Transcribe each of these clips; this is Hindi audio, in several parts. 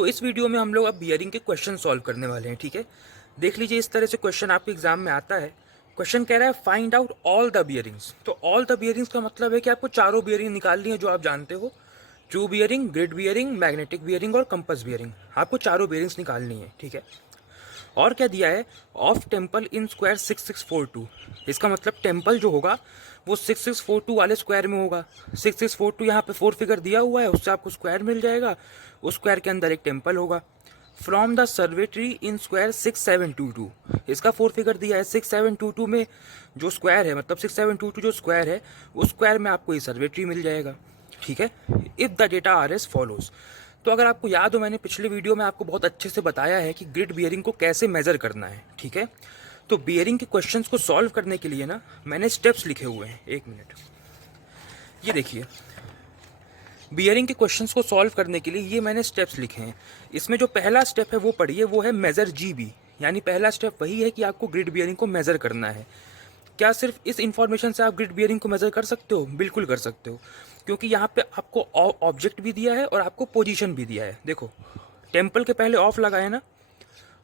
तो इस वीडियो में हम लोग अब बियरिंग के क्वेश्चन सॉल्व करने वाले हैं, ठीक है। देख लीजिए, इस तरह से क्वेश्चन आपके एग्जाम में आता है। क्वेश्चन कह रहा है find out all the bearings. तो ऑल द बियरिंग्स का मतलब है कि आपको चारों बियरिंग निकालनी है जो आप जानते हो। True bearing, grid bearing, magnetic bearing और कंपास बियरिंग। आपको चारों बियरिंग्स निकालनी है, ठीक है। और क्या दिया है, ऑफ टेम्पल इन स्क्वायर 6642। इसका मतलब टेम्पल जो होगा वो 6642 वाले स्क्वायर में होगा। 6642 यहाँ पे 4 फिगर दिया हुआ है, उससे आपको स्क्वायर मिल जाएगा। उस स्क्वायर के अंदर एक टेम्पल होगा। फ्रॉम द सर्वेट्री इन स्क्वायर 6722, इसका 4 फिगर दिया है। 6722 में जो स्क्वायर है, मतलब 6722 जो स्क्वायर है, उस स्क्वायर में आपको ये सर्वेट्री मिल जाएगा, ठीक है। If the data R S follows. तो अगर आपको याद हो, मैंने पिछले वीडियो में आपको बहुत अच्छे से बताया है कि ग्रिड बियरिंग को कैसे मेजर करना है, ठीक है। तो बियरिंग के क्वेश्चंस को सॉल्व करने के लिए ना मैंने स्टेप्स लिखे हुए हैं। एक मिनट, ये देखिए, बियरिंग के क्वेश्चंस को सॉल्व करने के लिए ये मैंने स्टेप्स लिखे हैं। इसमें जो पहला स्टेप है वो पढ़िए, वो है मेजर जीबी। यानी पहला स्टेप वही है कि आपको ग्रिड बियरिंग को मेजर करना है। क्या सिर्फ इस इंफॉर्मेशन से आप ग्रिड बियरिंग को मेजर कर सकते हो? बिल्कुल कर सकते हो, क्योंकि यहाँ पे आपको ऑब्जेक्ट भी दिया है और आपको पोजीशन भी दिया है। देखो, टेम्पल के पहले ऑफ लगा है ना,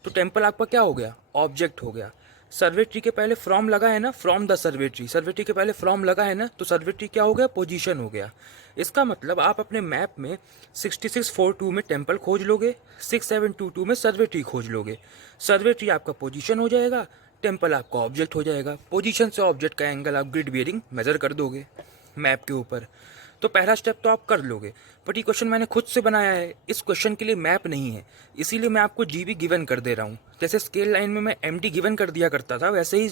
तो टेम्पल आपका क्या हो गया, ऑब्जेक्ट हो गया। सर्वे ट्री के पहले फ्रॉम लगा है ना, from the survey tree, survey tree के पहले फ्रॉम लगा है ना, तो सर्वे ट्री क्या हो गया, पोजीशन हो गया। इसका मतलब आप अपने मैप में 6642 में टेम्पल खोज लोगे, 6722 में सर्वे ट्री खोज लोगे। सर्वे ट्री आपका पोजीशन हो जाएगा, टेम्पल आपका ऑब्जेक्ट हो जाएगा। पोजीशन से ऑब्जेक्ट का एंगल आप ग्रिड बियरिंग मेजर कर दोगे मैप के ऊपर। तो पहला स्टेप तो आप कर लोगे, बट ये क्वेश्चन मैंने खुद से बनाया है, इस क्वेश्चन के लिए मैप नहीं है, इसीलिए मैं आपको जीबी गिवन कर दे रहा हूँ। जैसे स्केल लाइन में मैं एमडी गिवन कर दिया करता था, वैसे ही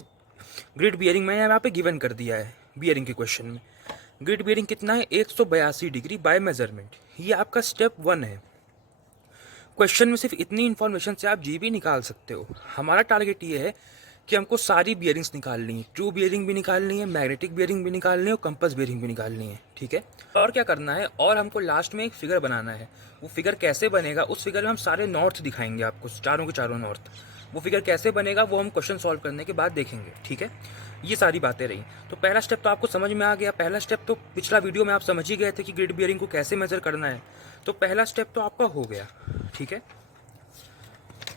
ग्रिड बियरिंग मैंने यहाँ पे गिवन कर दिया है बियरिंग के क्वेश्चन में। ग्रिड बियरिंग कितना है, 182 डिग्री बाय मेजरमेंट। ये आपका स्टेप 1 है। क्वेश्चन में सिर्फ इतनी इन्फॉर्मेशन से आप जीबी निकाल सकते हो। हमारा टारगेट ये है कि हमको सारी बियरिंग्स निकालनी है। ट्रू बियरिंग भी निकालनी है, मैग्नेटिक बियरिंग भी निकालनी है और कंपास बियरिंग भी निकालनी है, ठीक है। और क्या करना है, और हमको लास्ट में एक फिगर बनाना है। वो फिगर कैसे बनेगा, उस फिगर में हम सारे नॉर्थ दिखाएंगे आपको, चारों के चारों नॉर्थ। वो फिगर कैसे बनेगा वो हम क्वेश्चन सॉल्व करने के बाद देखेंगे, ठीक है। ये सारी बातें रही। तो पहला स्टेप तो आपको समझ में आ गया। पहला स्टेप तो पिछला वीडियो में आप समझ ही गए थे कि ग्रिड बियरिंग को कैसे मेजर करना है। तो पहला स्टेप तो आपका हो गया, ठीक है।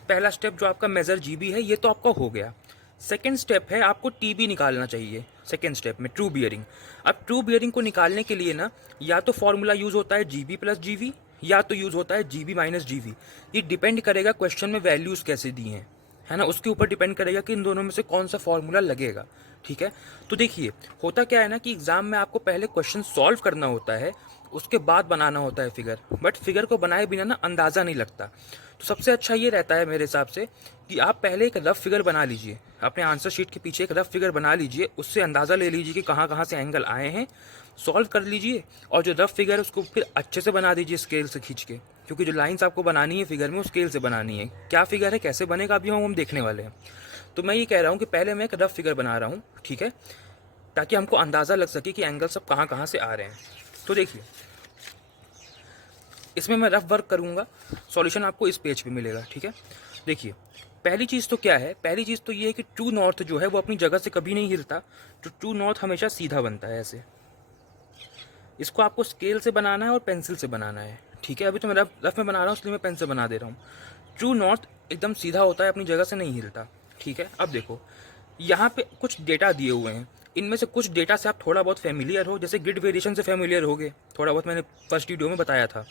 पहला स्टेप जो आपका मेजर जीबी है, ये तो आपका हो गया। सेकेंड स्टेप है, आपको टीबी निकालना चाहिए। सेकेंड स्टेप में ट्रू बियरिंग। अब ट्रू बियरिंग को निकालने के लिए ना, या तो फॉर्मूला यूज होता है जीबी प्लस जीवी, या तो यूज होता है जीबी माइनस जीवी। ये डिपेंड करेगा क्वेश्चन में वैल्यूज कैसे दी हैं, है ना, उसके ऊपर डिपेंड करेगा कि इन दोनों में से कौन सा फॉर्मूला लगेगा, ठीक है। तो देखिए, होता क्या है ना कि एग्जाम में आपको पहले क्वेश्चन सॉल्व करना होता है, उसके बाद बनाना होता है फिगर। बट फिगर को बनाए बिना ना अंदाज़ा नहीं लगता। तो सबसे अच्छा ये रहता है मेरे हिसाब से कि आप पहले एक रफ फिगर बना लीजिए, अपने आंसर शीट के पीछे एक रफ फिगर बना लीजिए, उससे अंदाज़ा ले लीजिए कि कहाँ कहाँ से एंगल आए हैं, सॉल्व कर लीजिए। और जो रफ फिगर है उसको फिर अच्छे से बना दीजिए स्केल से खींच के, क्योंकि जो लाइंस आपको बनानी है फिगर में, वो स्केल से बनानी है। क्या फिगर है, कैसे बनेगा, अभी हम देखने वाले हैं। तो मैं ये कह रहा हूँ कि पहले मैं एक रफ फिगर बना रहा हूँ, ठीक है, ताकि हमको अंदाज़ा लग सके कि एंगल सब कहाँ कहाँ से आ रहे हैं। तो देखिए, इसमें मैं रफ वर्क करूँगा, सॉल्यूशन आपको इस पेज पे मिलेगा, ठीक है। देखिए, पहली चीज़ तो क्या है, पहली चीज़ तो ये है कि ट्रू नॉर्थ जो है वो अपनी जगह से कभी नहीं हिलता। तो ट्रू नॉर्थ हमेशा सीधा बनता है ऐसे। इसको आपको स्केल से बनाना है और पेंसिल से बनाना है, ठीक है। अभी तो मैं रफ में बना रहा हूँ, इसलिए मैं पेन से बना दे रहा हूँ। ट्रू नॉर्थ एकदम सीधा होता है, अपनी जगह से नहीं हिलता, ठीक है। अब देखो, यहाँ पे कुछ डेटा दिए हुए हैं, इनमें से कुछ डेटा से आप थोड़ा बहुत फेमिलियर हो, जैसे ग्रिड वेरिएशन से फेमिलियर हो गए, थोड़ा बहुत मैंने फर्स्ट वीडियो में बताया था।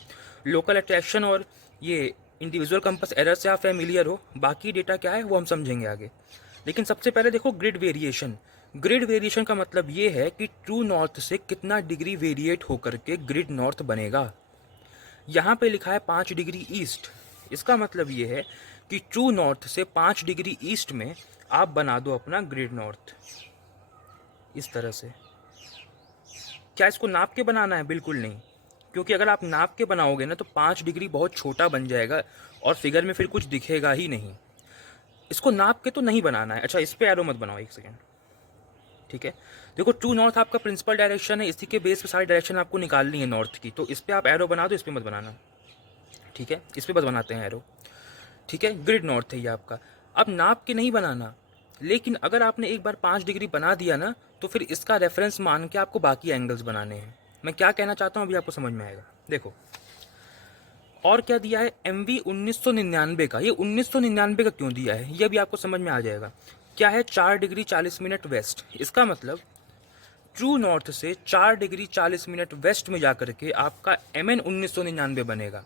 लोकल अट्रैक्शन और ये इंडिविजुअल कंपास एरर से आप फेमिलियर हो। बाकी डेटा क्या है वो हम समझेंगे आगे। लेकिन सबसे पहले देखो ग्रिड वेरिएशन। ग्रिड वेरिएशन का मतलब ये है कि ट्रू नॉर्थ से कितना डिग्री वेरिएट होकर के ग्रिड नॉर्थ बनेगा। यहाँ पे लिखा है 5 डिग्री ईस्ट। इसका मतलब ये है कि ट्रू नॉर्थ से 5 डिग्री ईस्ट में आप बना दो अपना ग्रिड नॉर्थ, इस तरह से। क्या इसको नाप के बनाना है? बिल्कुल नहीं, क्योंकि अगर आप नाप के बनाओगे ना तो 5 डिग्री बहुत छोटा बन जाएगा और फिगर में फिर कुछ दिखेगा ही नहीं। इसको नाप के तो नहीं बनाना है। अच्छा, इस पे एरो मत बनाओ, एक सेकेंड, ठीक है। देखो, ट्रू नॉर्थ आपका प्रिंसिपल डायरेक्शन है, इसी के बेस पे सारी डायरेक्शन आपको निकालनी है नॉर्थ की। तो इस पे आप एरो बना दो, इस पे मत बनाना, ठीक है। इस पे बस बनाते हैं एरो, ठीक है। ग्रिड नॉर्थ है ये आपका। अब नाप के नहीं बनाना, लेकिन अगर आपने एक बार 5 डिग्री बना दिया ना, तो फिर इसका रेफरेंस मान के आपको बाकी एंगल्स बनाने हैं। मैं क्या कहना चाहता हूँ अभी आपको समझ में आएगा। देखो, और क्या दिया है, MV 1999 का। ये 1999 का क्यों दिया है ये भी आपको समझ में आ जाएगा। क्या है, 4 डिग्री 40 मिनट वेस्ट। इसका मतलब ट्रू नॉर्थ से 4 डिग्री 40 मिनट वेस्ट में जाकर के आपका MN 1999 बनेगा।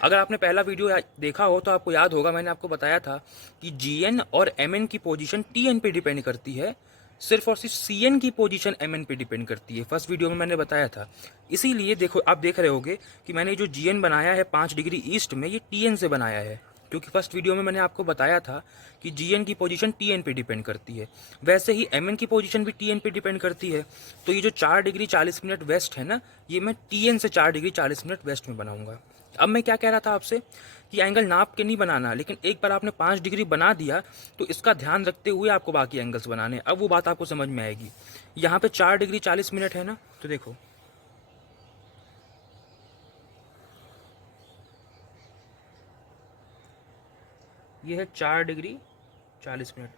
अगर आपने पहला वीडियो देखा हो तो आपको याद होगा, मैंने आपको बताया था कि GN और MN की पोजीशन TN पे डिपेंड करती है, सिर्फ और सिर्फ CN की पोजीशन MN पे डिपेंड करती है। फर्स्ट वीडियो में मैंने बताया था। इसीलिए देखो, आप देख रहे होगे कि मैंने जो GN बनाया है 5 डिग्री ईस्ट में, ये TN से बनाया है, क्योंकि फर्स्ट वीडियो में मैंने आपको बताया था कि GN की पोजीशन TN पे डिपेंड करती है। वैसे ही MN की पोजीशन भी TN पे डिपेंड करती है। तो ये जो 4 डिग्री 40 मिनट वेस्ट है ना, ये मैं TN से 4 डिग्री 40 मिनट वेस्ट में बनाऊंगा। अब मैं क्या कह रहा था आपसे कि एंगल नाप के नहीं बनाना, लेकिन एक बार आपने 5 डिग्री बना दिया तो इसका ध्यान रखते हुए आपको बाकी एंगल्स बनाने। अब वो बात आपको समझ में आएगी। यहाँ पे 4 डिग्री 40 मिनट है ना, तो देखो ये है 4 डिग्री 40 मिनट।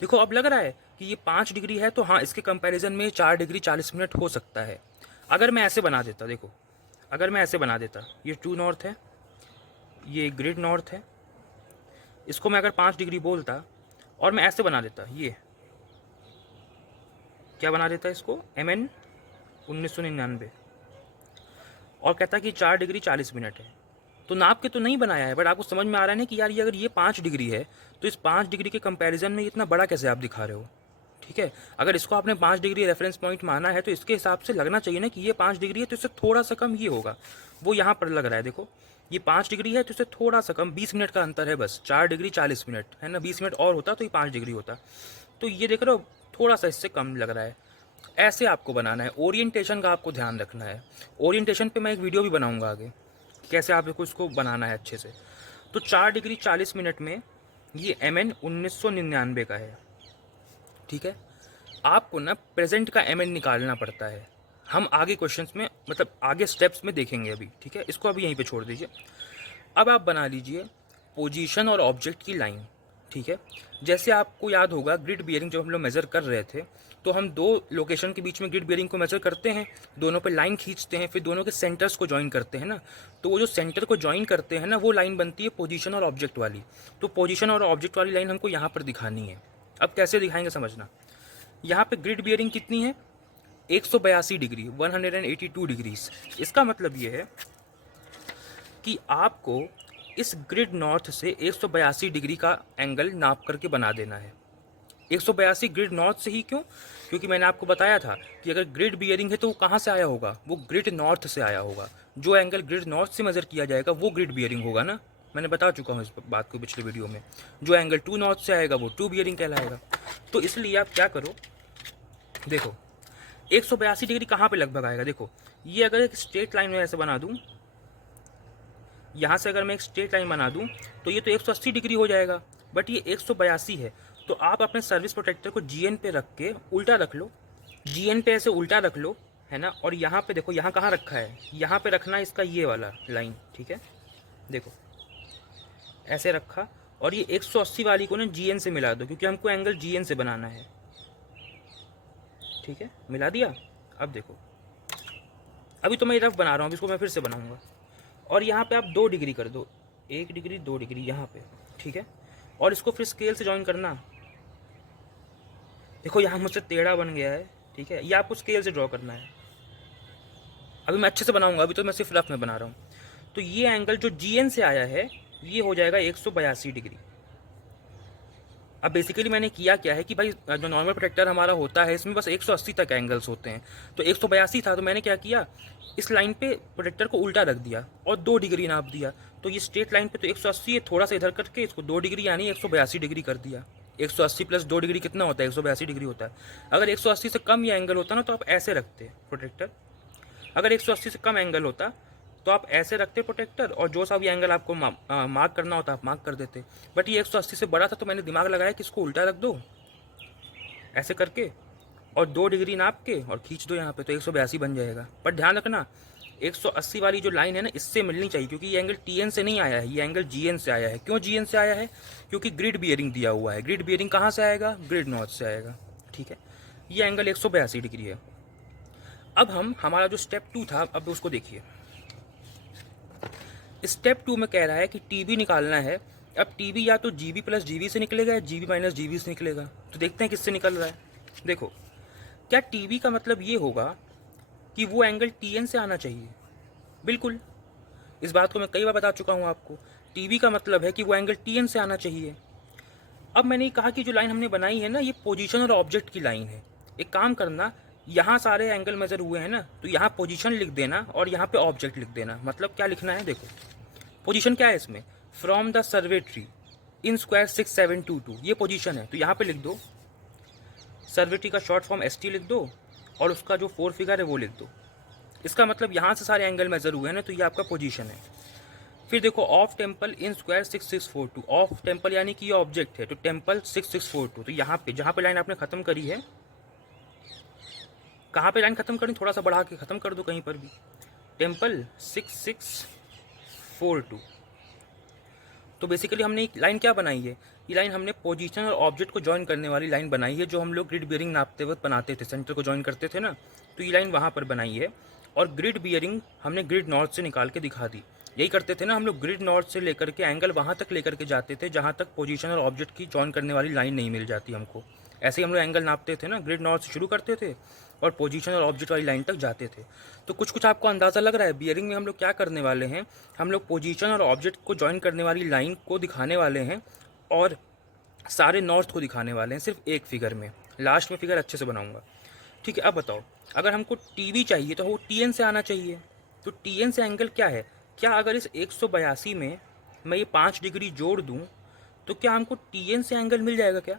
देखो अब लग रहा है कि ये 5 डिग्री है, तो हाँ इसके कंपैरिजन में 4 डिग्री 40 मिनट हो सकता है। अगर मैं ऐसे बना देता, देखो अगर मैं ऐसे बना देता, ये ट्रू नॉर्थ है, ये ग्रिड नॉर्थ है, इसको मैं अगर 5 डिग्री बोलता और मैं ऐसे बना देता, ये क्या बना देता इसको, MN 1999, और कहता कि 4 डिग्री 40 मिनट है, तो नाप के तो नहीं बनाया है, बट आपको समझ में आ रहा है ना कि यार ये अगर ये 5 डिग्री है तो इस 5 डिग्री के कंपैरिजन में इतना बड़ा कैसे आप दिखा रहे हो। ठीक है, अगर इसको आपने 5 डिग्री रेफरेंस पॉइंट माना है तो इसके हिसाब से लगना चाहिए ना कि ये 5 डिग्री है तो इससे थोड़ा सा कम ये होगा। वो यहाँ पर लग रहा है, देखो ये 5 डिग्री है तो इससे थोड़ा सा कम, 20 मिनट का अंतर है बस। 4 डिग्री 40 मिनट है ना, 20 मिनट और होता तो ये 5 डिग्री होता। तो ये देख रहे हो, थोड़ा सा इससे कम लग रहा है। ऐसे आपको बनाना है, ओरिएंटेशन का आपको ध्यान रखना है। ओरिएंटेशन पे मैं एक वीडियो भी बनाऊंगा आगे, कैसे आपको इसको बनाना है अच्छे से। तो 4 डिग्री 40 मिनट में ये MN 1999 का है। ठीक है, आपको ना प्रेजेंट का MN निकालना पड़ता है। हम आगे क्वेश्चंस में, मतलब आगे स्टेप्स में देखेंगे अभी। ठीक है, इसको अभी यहीं पे छोड़ दीजिए। अब आप बना लीजिए पोजीशन और ऑब्जेक्ट की लाइन। ठीक है, जैसे आपको याद होगा ग्रिड बियरिंग जब हम लोग मेज़र कर रहे थे तो हम दो लोकेशन के बीच में ग्रिड बियरिंग को मेज़र करते हैं, दोनों पे लाइन खींचते हैं, फिर दोनों के सेंटर्स को ज्वाइन करते हैं ना। तो वो जो सेंटर को ज्वाइन करते हैं ना, वो लाइन बनती है पोजीशन और ऑब्जेक्ट वाली। तो पोजीशन और ऑब्जेक्ट वाली लाइन हमको यहाँ पर दिखानी है। अब कैसे दिखाएंगे समझना। यहाँ पे ग्रिड बियरिंग कितनी है, 182 डिग्री, 182 डिग्रीज। इसका मतलब ये है कि आपको इस ग्रिड नॉर्थ से 182 डिग्री का एंगल नाप करके बना देना है। 182 ग्रिड नॉर्थ से ही क्यों, क्योंकि मैंने आपको बताया था कि अगर ग्रिड बियरिंग है तो वो कहाँ से आया होगा, वो ग्रिड नॉर्थ से आया होगा। जो एंगल ग्रिड नॉर्थ से मेजर किया जाएगा वो ग्रिड बियरिंग होगा ना, मैंने बता चुका हूँ इस बात को पिछले वीडियो में। जो एंगल टू नॉर्थ से आएगा वो टू बियरिंग कहलाएगा। तो इसलिए आप क्या करो, देखो 182 डिग्री कहाँ पे लगभग आएगा। देखो ये अगर एक स्ट्रेट लाइन में ऐसे बना दूँ, यहाँ से अगर मैं एक स्ट्रेट लाइन बना दूँ तो ये तो 180 डिग्री हो जाएगा, बट ये 182 है। तो आप अपने सर्विस प्रोटेक्टर को GN पे रख के उल्टा रख लो, GN पे ऐसे उल्टा रख लो, है ना। और यहाँ पे देखो, यहाँ कहाँ रखा है, यहाँ पे रखना है इसका ये वाला लाइन। ठीक है, देखो ऐसे रखा, और ये 180 वाली को ना GN से मिला दो, क्योंकि हमको एंगल GN से बनाना है। ठीक है, मिला दिया। अब देखो, अभी तो मैं रफ बना रहा हूँ, इसको मैं फिर से बनाऊँगा। और यहाँ पे आप 2 डिग्री कर दो, 1 डिग्री 2 डिग्री यहाँ पे। ठीक है, और इसको फिर स्केल से ज्वाइन करना। देखो यहाँ मुझसे टेढ़ा बन गया है। ठीक है, ये आपको स्केल से ड्रॉ करना है। अभी मैं अच्छे से बनाऊंगा, अभी तो मैं सिर्फ रफ में बना रहा हूँ। तो ये एंगल जो GN से आया है ये हो जाएगा 182 डिग्री। अब बेसिकली मैंने किया क्या है कि भाई जो नॉर्मल प्रोटेक्टर हमारा होता है इसमें बस 180 तक एंगल्स होते हैं, तो 182 था, तो मैंने क्या किया, इस लाइन पे प्रोटेक्टर को उल्टा रख दिया और 2 डिग्री नाप दिया। तो ये स्ट्रेट लाइन पे तो 180 है, थोड़ा सा इधर करके इसको 2 डिग्री यानी 182 डिग्री कर दिया। 180 प्लस 2 डिग्री कितना होता है, 182 डिग्री होता है। अगर 180 से कम ये एंगल होता ना तो आप ऐसे रखते प्रोटेक्टर। अगर 180 से कम एंगल होता तो आप ऐसे रखते प्रोटेक्टर, और जो सा भी एंगल आपको मार्क करना होता आप मार्क कर देते। बट ये 180 से बड़ा था तो मैंने दिमाग लगाया कि इसको उल्टा रख दो ऐसे करके, और 2 डिग्री नाप के और खींच दो यहाँ पे, तो 182 बन जाएगा। पर ध्यान रखना 180 वाली जो लाइन है ना इससे मिलनी चाहिए, क्योंकि ये एंगल TN से नहीं आया है, ये एंगल GN से आया है। क्यों GN से आया है, क्योंकि ग्रिड बियरिंग दिया हुआ है। ग्रिड बियरिंग कहाँ से आएगा, ग्रिड नॉर्थ से आएगा। ठीक है, ये एंगल 182 डिग्री है। अब हम हमारा जो स्टेप 2 था अब उसको देखिए। स्टेप 2 में कह रहा है कि टी बी निकालना है। अब टी बी या तो G B plus G B से निकलेगा या G B minus G B से निकलेगा। तो देखते हैं किससे निकल रहा है। देखो, क्या टी बी का मतलब ये होगा कि वो एंगल टी एन से आना चाहिए? बिल्कुल, इस बात को मैं कई बार बता चुका हूँ आपको। टी बी का मतलब है कि वो एंगल टी एन से आना चाहिए। अब मैंने कहा कि जो लाइन हमने बनाई है ना, ये पोजीशन और ऑब्जेक्ट की लाइन है। एक काम करना, यहाँ सारे एंगल मेजर हुए हैं ना, तो यहाँ पोजीशन लिख देना और यहाँ पे ऑब्जेक्ट लिख देना। मतलब क्या लिखना है, देखो पोजीशन क्या है इसमें, from the survey tree in square 6722, ये पोजीशन है। तो यहाँ पे लिख दो सर्वे ट्री का शॉर्ट फॉर्म एस टी लिख दो और उसका जो 4 फिगर है वो लिख दो। इसका मतलब यहाँ से सारे एंगल मेजर हुए हैं ना, तो ये आपका पोजीशन है। फिर देखो of temple in square 6642, of temple यानी कि ये ऑब्जेक्ट है, तो टेम्पल 6642। तो यहाँ पे जहाँ पे लाइन आपने खत्म करी है, कहाँ पे लाइन खत्म करी, थोड़ा सा बढ़ा के खत्म कर दो कहीं पर भी, टेम्पल 6642। तो बेसिकली हमने एक लाइन क्या बनाई है, ये लाइन हमने पोजीशन और ऑब्जेक्ट को ज्वाइन करने वाली लाइन बनाई है, जो हम लोग ग्रिड बियरिंग नापते वक्त बनाते थे, सेंटर को ज्वाइन करते थे ना, तो ये लाइन वहाँ पर बनाई है। और ग्रिड बियरिंग हमने ग्रिड नॉर्थ से निकाल के दिखा दी। यही करते थे ना हम लोग, ग्रिड नॉर्थ से लेकर के एंगल वहाँ तक लेकर के जाते थे जहाँ तक पोजीशन और ऑब्जेक्ट की ज्वाइन करने वाली लाइन नहीं मिल जाती हमको। ऐसे ही हम लोग एंगल नापते थे ना, ग्रिड नॉर्थ से शुरू करते थे और पोजीशन और ऑब्जेक्ट वाली लाइन तक जाते थे। तो कुछ कुछ आपको अंदाज़ा लग रहा है बियरिंग में हम लोग क्या करने वाले हैं। हम लोग पोजीशन और ऑब्जेक्ट को ज्वाइन करने वाली लाइन को दिखाने वाले हैं और सारे नॉर्थ को दिखाने वाले हैं सिर्फ एक फिगर में। लास्ट में फिगर अच्छे से बनाऊंगा, ठीक है। अब बताओ, अगर हमको टी चाहिए तो वो टी एन से आना चाहिए। तो टी एन से एंगल क्या है, क्या अगर इस 182 में मैं ये 5 डिग्री जोड़ दूं तो क्या हमको टी एन से एंगल मिल जाएगा क्या?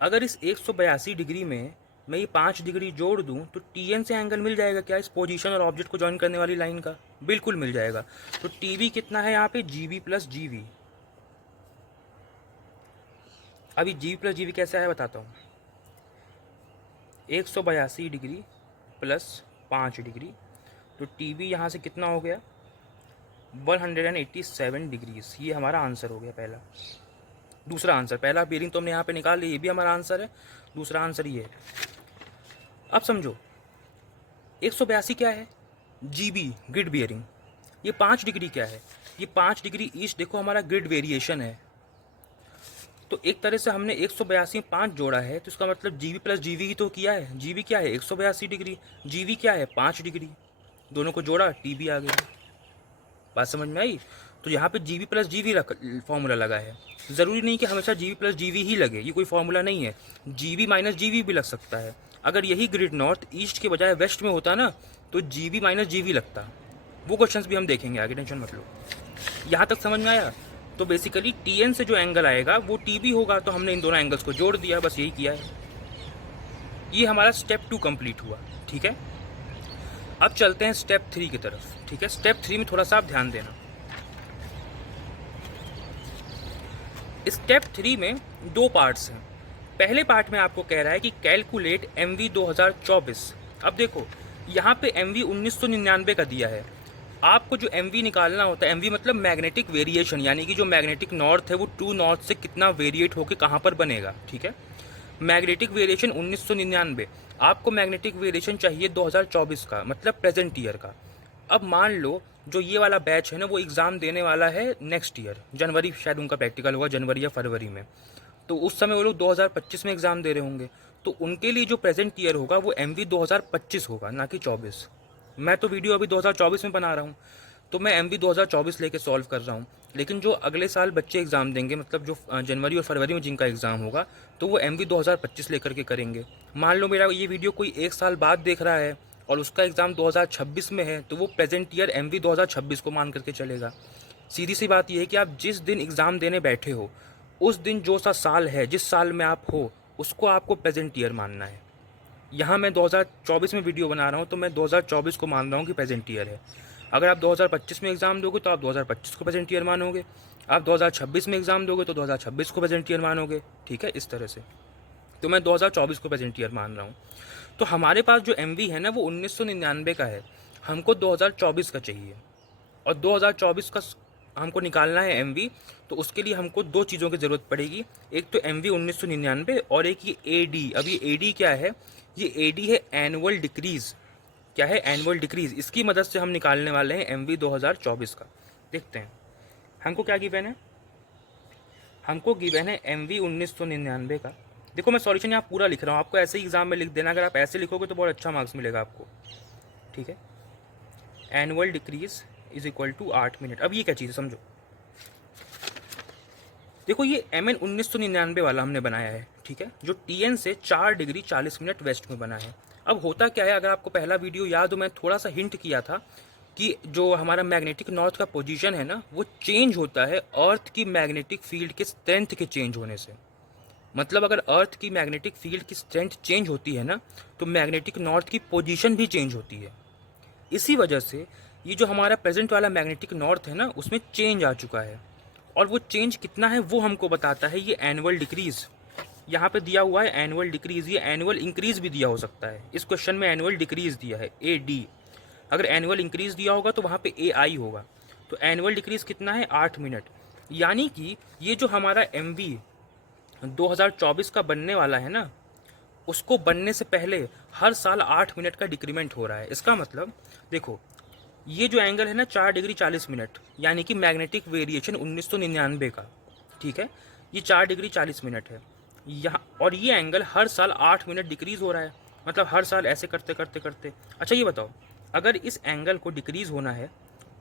अगर इस 182 डिग्री में मैं ये 5 डिग्री जोड़ दूं तो टी एन से एंगल मिल जाएगा क्या इस पोजीशन और ऑब्जेक्ट को ज्वाइन करने वाली लाइन का? बिल्कुल मिल जाएगा। तो टी बी कितना है यहाँ पे, G B plus G V. अभी G B plus G V कैसा है बताता हूँ। 182 डिग्री प्लस 5 डिग्री, तो टी बी यहाँ से कितना हो गया, 187 डिग्रीज। ये हमारा आंसर हो गया पहला। दूसरा आंसर, पहला बेरिंग तो हमने यहाँ पे निकाल लिया, ये भी हमारा आंसर है। दूसरा आंसर ये है। अब समझो 182 क्या है, जीबी ग्रिड बियरिंग। ये 5 डिग्री क्या है, ये 5 डिग्री ईस्ट देखो हमारा ग्रिड वेरिएशन है। तो एक तरह से हमने 182 5 जोड़ा है, तो इसका मतलब जीबी प्लस जीवी ही तो किया है। जीबी क्या है 182 डिग्री, जीवी क्या है 5 डिग्री, दोनों को जोड़ा टीबी आ गया। बात समझ में आई? तो यहाँ पे जीबी प्लस जीवी फॉर्मूला लगा है। ज़रूरी नहीं कि हमेशा जीबी प्लस जीवी ही लगे, ये कोई फॉर्मूला नहीं है। जीबी माइनस जीवी भी लग सकता है। अगर यही ग्रिड नॉर्थ ईस्ट के बजाय वेस्ट में होता ना, तो जीबी माइनस जीवी लगता। वो क्वेश्चंस भी हम देखेंगे आगे, टेंशन मत लो। यहाँ तक समझ में आया? तो बेसिकली टी एन से जो एंगल आएगा वो टी बी होगा, तो हमने इन दोनों एंगल्स को जोड़ दिया, बस यही किया है। ये हमारा स्टेप 2 कंप्लीट हुआ, ठीक है। अब चलते हैं स्टेप 3 की तरफ, ठीक है। स्टेप 3 में थोड़ा सा आप ध्यान देना। स्टेप 3 में 2 पार्ट्स हैं। पहले पार्ट में आपको कह रहा है कि कैलकुलेट MV 2024। अब देखो यहाँ पे MV 1999 का दिया है। आपको जो MV निकालना होता है, MV मतलब मैग्नेटिक वेरिएशन, यानी कि जो मैग्नेटिक नॉर्थ है वो ट्रू नॉर्थ से कितना वेरिएट होकर कहाँ पर बनेगा, ठीक है। मैग्नेटिक वेरिएशन 1999, आपको मैग्नेटिक वेरिएशन चाहिए 2024 का, मतलब प्रेजेंट ईयर का। अब मान लो जो ये वाला बैच है ना, वो एग्ज़ाम देने वाला है नेक्स्ट ईयर, जनवरी, शायद उनका प्रैक्टिकल होगा जनवरी या फरवरी में। तो उस समय वो लोग 2025 में एग्ज़ाम दे रहे होंगे, तो उनके लिए जो प्रेजेंट ईयर होगा वो MV 2025 होगा, ना कि 24। मैं तो वीडियो अभी 2024 में बना रहा हूँ, तो मैं MV 2024 लेके सॉल्व कर रहा हूँ। लेकिन जो अगले साल बच्चे एग्ज़ाम देंगे, मतलब जो जनवरी और फरवरी में जिनका एग्ज़ाम होगा, तो वो MV 2025 लेकर के करेंगे। मान लो मेरा ये वीडियो कोई 1 साल बाद देख रहा है और उसका एग्ज़ाम 2026 में है, तो वो प्रेजेंट ईयर MV 2026 को मान करके चलेगा। सीधी सी बात यह है कि आप जिस दिन एग्ज़ाम देने बैठे हो, उस दिन जो सा साल है, जिस साल में आप हो, उसको आपको प्रेजेंट ईयर मानना है। यहाँ मैं 2024 में वीडियो बना रहा हूँ, तो मैं 2024 को मान रहा हूँ कि प्रेजेंट ईयर है। अगर आप 2025 में एग्ज़ाम दोगे तो आप 2025 को प्रेजेंट ईयर मानोगे, आप 2026 में एग्ज़ाम दोगे तो 2026 को प्रेजेंट ईयर मानोगे, ठीक है, इस तरह से। तो मैं 2024 को प्रेजेंट ईयर मान रहा हूँ। तो हमारे पास जो MV है ना, वो 1999 का है, हमको 2024 का चाहिए, और 2024 का हमको निकालना है MV। तो उसके लिए हमको 2 चीज़ों की ज़रूरत पड़ेगी, एक तो MV 1999 और एक ये AD। अब ये AD क्या है, ये AD है एनुअल डिक्रीज़, क्या है, एनुअल डिक्रीज। इसकी मदद से हम निकालने वाले हैं MV 2024 का। देखते हैं हमको क्या गिवन है। हमको गिवन है MV 1999 का। देखो मैं सॉल्यूशन यहाँ पूरा लिख रहा हूँ, आपको ऐसे ही एग्जाम में लिख देना। अगर आप ऐसे लिखोगे तो बहुत अच्छा मार्क्स मिलेगा आपको, ठीक है। Annual decrease is equal to 8 minute. अब ये क्या चीज़ है समझो। देखो ये MN 1999 वाला हमने बनाया है, ठीक है, जो TN से 4 डिग्री 40 मिनट वेस्ट में बना है। अब होता क्या है, अगर आपको पहला वीडियो याद हो, मैं थोड़ा सा हिंट किया था कि जो हमारा मैग्नेटिक नॉर्थ का पोजीशन है ना, वो चेंज होता है अर्थ की मैग्नेटिक फील्ड के स्ट्रेंथ के चेंज होने से। मतलब अगर अर्थ की मैग्नेटिक फील्ड की स्ट्रेंथ चेंज होती है ना, तो मैग्नेटिक नॉर्थ की पोजीशन भी चेंज होती है। इसी वजह से ये जो हमारा प्रेजेंट वाला मैग्नेटिक नॉर्थ है ना, उसमें चेंज आ चुका है। और वो चेंज कितना है वो हमको बताता है ये एनुअल डिक्रीज। यहाँ पे दिया हुआ है एनुअल डिक्रीज, ये एनुअल इंक्रीज भी दिया हो सकता है। इस क्वेश्चन में एनुअल डिक्रीज दिया है AD। अगर एनुअल इंक्रीज दिया होगा तो वहाँ पे AI होगा। तो एनुअल डिक्रीज कितना है, 8 मिनट। यानी कि ये जो हमारा MV 2024 का बनने वाला है ना, उसको बनने से पहले हर साल 8 मिनट का डिक्रीमेंट हो रहा है। इसका मतलब देखो, ये जो एंगल है ना 4 डिग्री 40 मिनट, यानी कि मैग्नेटिक वेरिएशन 1999 का, ठीक है, ये 4 डिग्री 40 मिनट है यहाँ। और ये एंगल हर साल 8 मिनट डिक्रीज हो रहा है, मतलब हर साल ऐसे करते करते करते। अच्छा ये बताओ, अगर इस एंगल को डिक्रीज होना है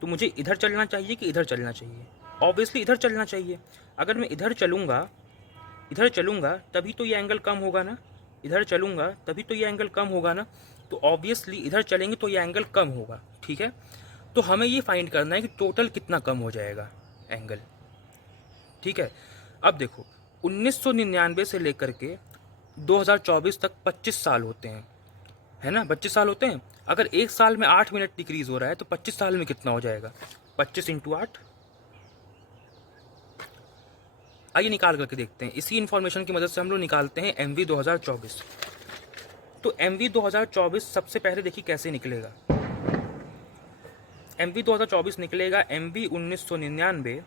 तो मुझे इधर चलना चाहिए कि इधर चलना चाहिए? ऑब्वियसली इधर चलना चाहिए। अगर मैं इधर चलूँगा तभी तो ये एंगल कम होगा ना, इधर चलूँगा तभी तो ये एंगल कम होगा ना। तो ऑब्वियसली इधर चलेंगे तो ये एंगल कम होगा, ठीक है। तो हमें ये फाइंड करना है कि टोटल कितना कम हो जाएगा एंगल, ठीक है। अब देखो 1999 से लेकर के 2024 तक 25 साल होते हैं, है ना, 25 साल होते हैं। अगर एक साल में 8 मिनट डिक्रीज हो रहा है तो 25 साल में कितना हो जाएगा, 25 इंटू 8। आइए निकाल करके देखते हैं। इसी इन्फॉर्मेशन की मदद से हम लोग निकालते हैं MV 2024। तो MV 2024 सबसे पहले देखिए कैसे निकलेगा। MV 2024 निकलेगा MV 1999।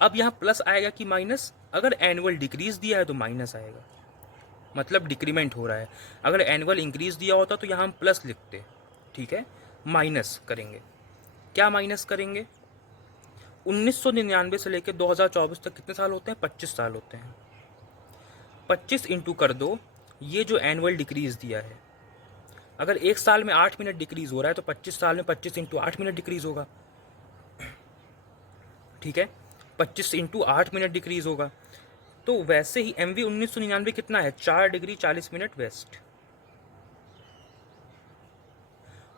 अब यहाँ प्लस आएगा कि माइनस? अगर एनुअल डिक्रीज दिया है तो माइनस आएगा, मतलब डिक्रीमेंट हो रहा है। अगर एनुअल इंक्रीज दिया होता तो यहाँ हम प्लस लिखते, ठीक है। माइनस करेंगे, क्या माइनस करेंगे? 1999 से लेकर 2024 तक कितने साल होते हैं, 25 साल होते हैं। 25 इंटू कर दो ये जो एनुअल डिक्रीज दिया है। अगर एक साल में 8 मिनट डिक्रीज हो रहा है तो 25 साल में 25 इंटू 8 मिनट डिक्रीज होगा, ठीक है। 25 इंटू 8 मिनट डिक्रीज होगा। तो वैसे ही MV 1999 कितना है, 4 डिग्री 40 मिनट वेस्ट।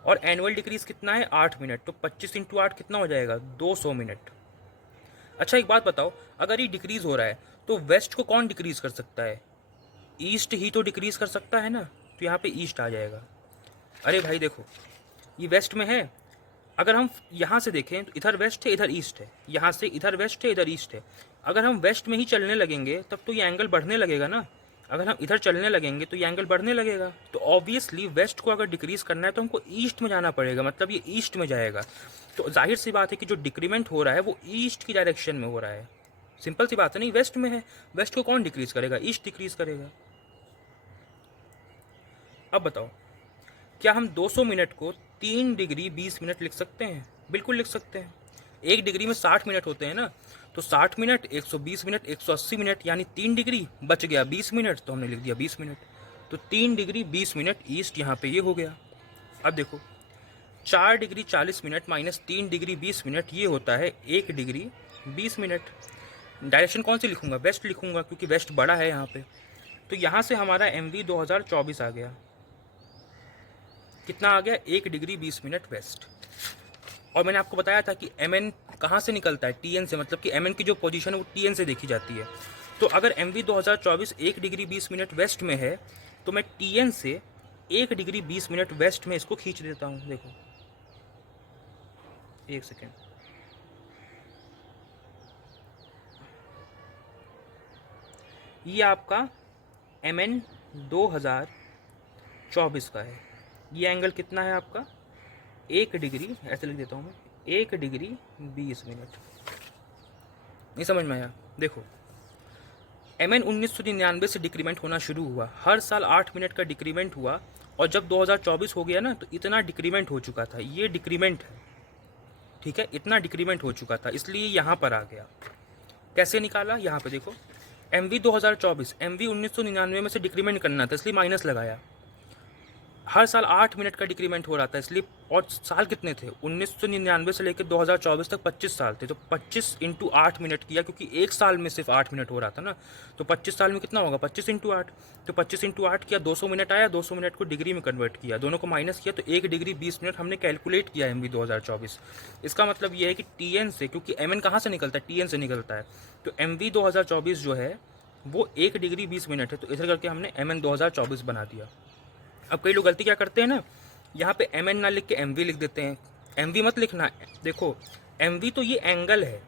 और एनुअल डिक्रीज कितना है, 8 मिनट। तो 25 इंटू 8 कितना हो जाएगा, 200 मिनट। अच्छा एक बात बताओ, अगर ये डिक्रीज हो रहा है तो वेस्ट को कौन डिक्रीज कर सकता है? ईस्ट ही तो डिक्रीज कर सकता है ना। तो यहाँ पे ईस्ट आ जाएगा। अरे भाई देखो, ये वेस्ट में है। अगर हम यहाँ से देखें तो इधर वेस्ट है इधर ईस्ट है, यहाँ से इधर वेस्ट है इधर ईस्ट है। अगर हम वेस्ट में ही चलने लगेंगे तब तो ये एंगल बढ़ने लगेगा ना। अगर हम इधर चलने लगेंगे तो ये एंगल बढ़ने लगेगा। तो ऑब्वियसली वेस्ट को अगर डिक्रीज करना है तो हमको ईस्ट में जाना पड़ेगा, मतलब ये ईस्ट में जाएगा। तो जाहिर सी बात है कि जो डिक्रीमेंट हो रहा है वो ईस्ट की डायरेक्शन में हो रहा है। सिंपल सी बात है, नहीं वेस्ट में है, वेस्ट को कौन डिक्रीज करेगा, ईस्ट डिक्रीज करेगा। अब बताओ, क्या हम 200 मिनट को 3 डिग्री 20 मिनट लिख सकते हैं? बिल्कुल लिख सकते हैं। 1 डिग्री में 60 मिनट होते हैं ना, तो 60 मिनट 120 मिनट 180 मिनट, यानी 3 डिग्री बच गया 20 मिनट, तो हमने लिख दिया 20 मिनट। तो 3 डिग्री 20 मिनट ईस्ट यहाँ पे ये हो गया। अब देखो 4 degree 40 minute minus 3 degree 20 minute, ये होता है 1 डिग्री 20 मिनट। डायरेक्शन कौन सी लिखूंगा, वेस्ट लिखूंगा, क्योंकि वेस्ट बड़ा है यहाँ पे। तो यहाँ से हमारा MV 2024 आ गया। कितना आ गया, 1 डिग्री 20 मिनट वेस्ट। और मैंने आपको बताया था कि MN कहाँ से निकलता है, TN से, मतलब कि MN की जो पोजीशन है वो TN से देखी जाती है। तो अगर MV 2024 1 डिग्री 20 मिनट वेस्ट में है तो मैं TN से 1 डिग्री 20 मिनट वेस्ट में इसको खींच देता हूँ। देखो एक सेकेंड, ये आपका MN 2024 का है। ये एंगल कितना है आपका, 1 डिग्री, ऐसे लिख देता हूँ मैं, 1 डिग्री 20 मिनट। नहीं समझ में आया? देखो MN 1999 से डिक्रीमेंट होना शुरू हुआ, हर साल 8 मिनट का डिक्रीमेंट हुआ और जब 2024 हो गया ना तो इतना डिक्रीमेंट हो चुका था, ये डिक्रीमेंट है, ठीक है, इतना डिक्रीमेंट हो चुका था, इसलिए यहाँ पर आ गया। कैसे निकाला, यहाँ पे देखो, MV 2024, MV 1999 में से डिक्रीमेंट करना था इसलिए माइनस लगाया। हर साल 8 मिनट का डिक्रीमेंट हो रहा था इसलिए, और साल कितने थे, 1999 से लेकर 2024 तक 25 साल थे, तो 25 इंटू 8 मिनट किया, क्योंकि एक साल में सिर्फ 8 मिनट हो रहा था ना, तो 25 साल में कितना होगा, 25 इंटू 8, तो 25 इंटू 8 किया, 200 मिनट आया, 200 मिनट को डिग्री में कन्वर्ट किया, दोनों को माइनस किया, तो 1 डिग्री 20 मिनट हमने कैलकुलेट किया MV 2024। इसका मतलब ये है कि TN से, क्योंकि MN कहाँ से निकलता है, TN से निकलता है, तो MV 2024 जो है वो 1 डिग्री 20 मिनट है, तो इधर करके हमने MN 2024 बना दिया। अब कई लोग गलती क्या करते हैं ना, यहाँ पे MN ना लिख के MV लिख देते हैं। MV मत लिखना, देखो MV तो ये एंगल है,